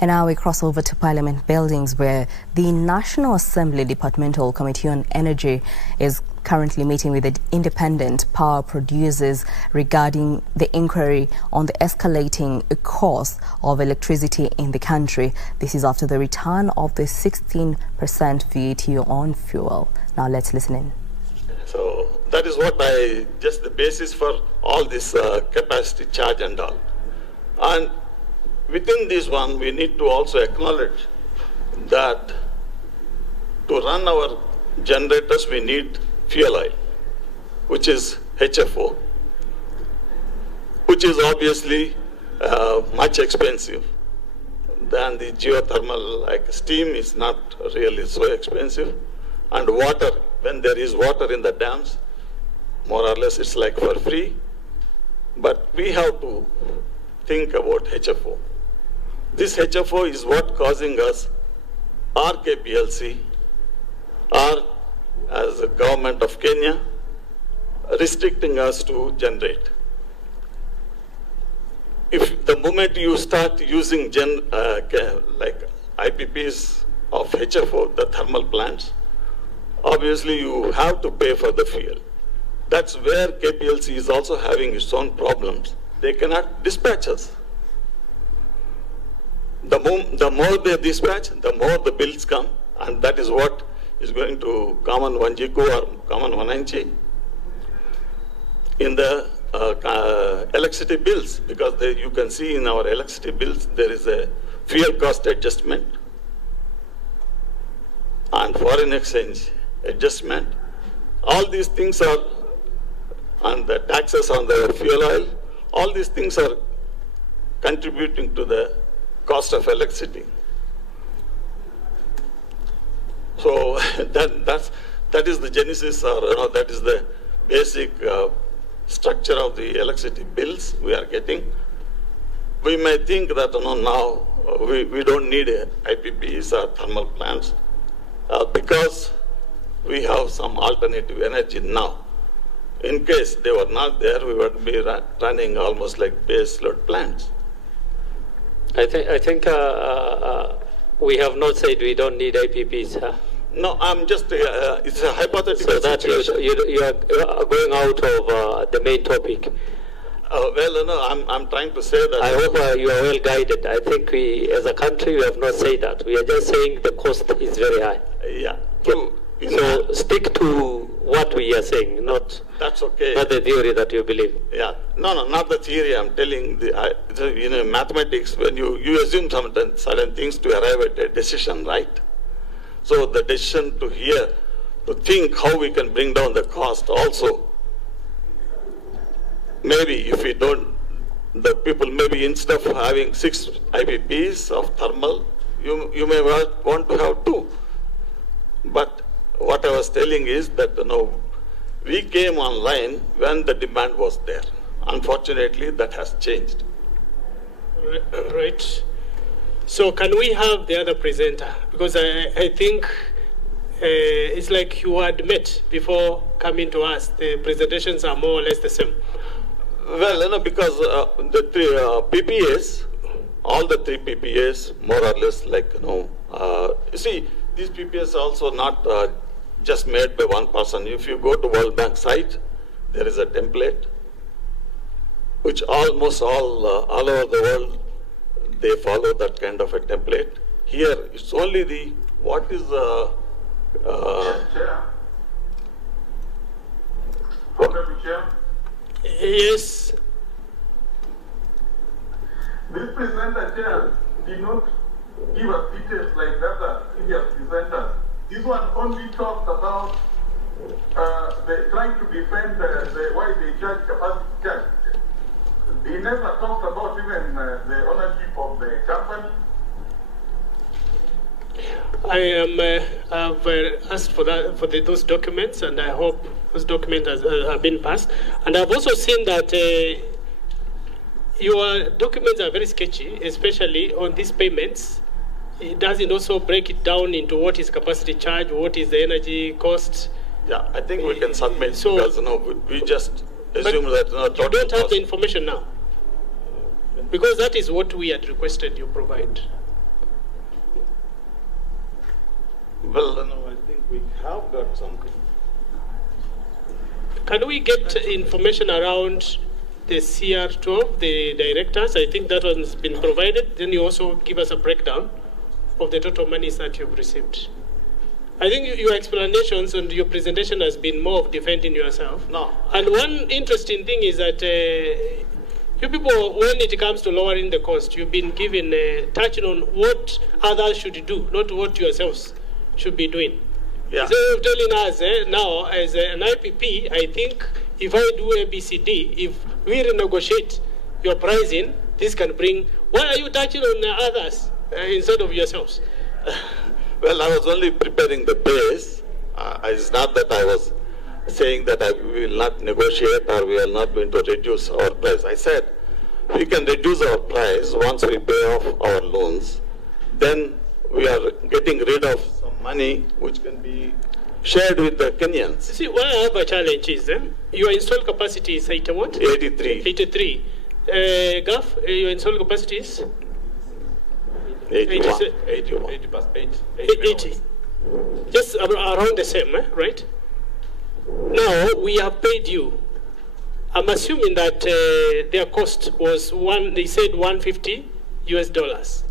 And now we cross over to Parliament buildings, where the National Assembly Departmental Committee on Energy is currently meeting with the independent power producers regarding the inquiry on the escalating cost of electricity in the country. This is after the return of the 16% VAT on fuel. Now let's listen in. So that is what just the basis for all this capacity charge and all. And within this one, we need to also acknowledge that to run our generators, we need fuel oil, which is HFO, which is obviously much expensive than the geothermal, like steam is not really so expensive. And water, when there is water in the dams, more or less it's like for free. But we have to think about HFO. This HFO is what causing us, our KPLC, or as the government of Kenya, restricting us to generate. If the moment you start using like IPPs of HFO, the thermal plants, obviously you have to pay for the fuel. That's where KPLC is also having its own problems. They cannot dispatch us. The more they dispatch, the more the bills come, and that is what is going to common 1GQ or common 1NG in the electricity bills, because you can see in our electricity bills there is a fuel cost adjustment and foreign exchange adjustment. All these things are, and the taxes on the fuel oil, all these things are contributing to the cost of electricity. So that is the genesis, or that is the basic structure of the electricity bills we are getting. We may think that now we don't need IPPs or thermal plants because we have some alternative energy now. In case they were not there, we would be running almost like base load plants. I think we have not said we don't need IPPs. Huh? No, I'm just, it's a hypothetical so that situation. You are going out of the main topic. Well, no, I'm trying to say that. I hope you are well guided. I think we, as a country, we have not said that. We are just saying the cost is very high. Yeah, true. So stick to what we are saying, not, that's okay. Not the theory that you believe. Yeah, no, not the theory. I'm telling mathematics, when you assume certain things to arrive at a decision, right? So the decision to think how we can bring down the cost also. Maybe if we don't, the people maybe instead of having 6 IPPs of thermal, you may want to have 2. But what I was telling is that we came online when the demand was there. Unfortunately, that has changed. Right. So can we have the other presenter? Because I think it's like you had met before coming to us. The presentations are more or less the same. Well, because the 3 PPAs, all the 3 PPAs, more or less like, you see, these PPAs are also not just made by one person. If you go to World Bank site, there is a template, which almost all over the world, they follow that kind of a template. Here, it's only what is the... Yes. This presenter chair did not give us details like that the previous presenters. This one only talked about trying to defend why they charge capacity charge. He never talked about even the ownership of the company. I've asked for those documents, and I hope those documents have been passed. And I've also seen that your documents are very sketchy, especially on these payments. It doesn't also break it down into what is capacity charge, what is the energy cost. Yeah, I think we can submit, because we just assume that you don't have the information now, because that is what we had requested you provide. Well, no, I think we have got something. Can we get information around the CR12, the directors? I think that one's been provided. Then you also give us a breakdown of the total monies that you've received. I think your explanations and your presentation has been more of defending yourself. No. And one interesting thing is that you people, when it comes to lowering the cost, you've been given touching on what others should do, not what yourselves should be doing. Yeah. So you're telling us now, as an IPP, I think if I do ABCD, if we renegotiate your pricing, this can bring. Why are you touching on others instead of yourselves? Well, I was only preparing the base. It's not that I was saying that we will not negotiate or we are not going to reduce our price. I said we can reduce our price once we pay off our loans. Then we are getting rid of some money which can be shared with the Kenyans. See, why I have a challenge is your installed capacity is 80 what? 83. 83. Gaf, your installed capacity is? 81. 81. 80 plus 8. 80. Just around the same, right? Now, we have paid you. I'm assuming that their cost was they said $150 US.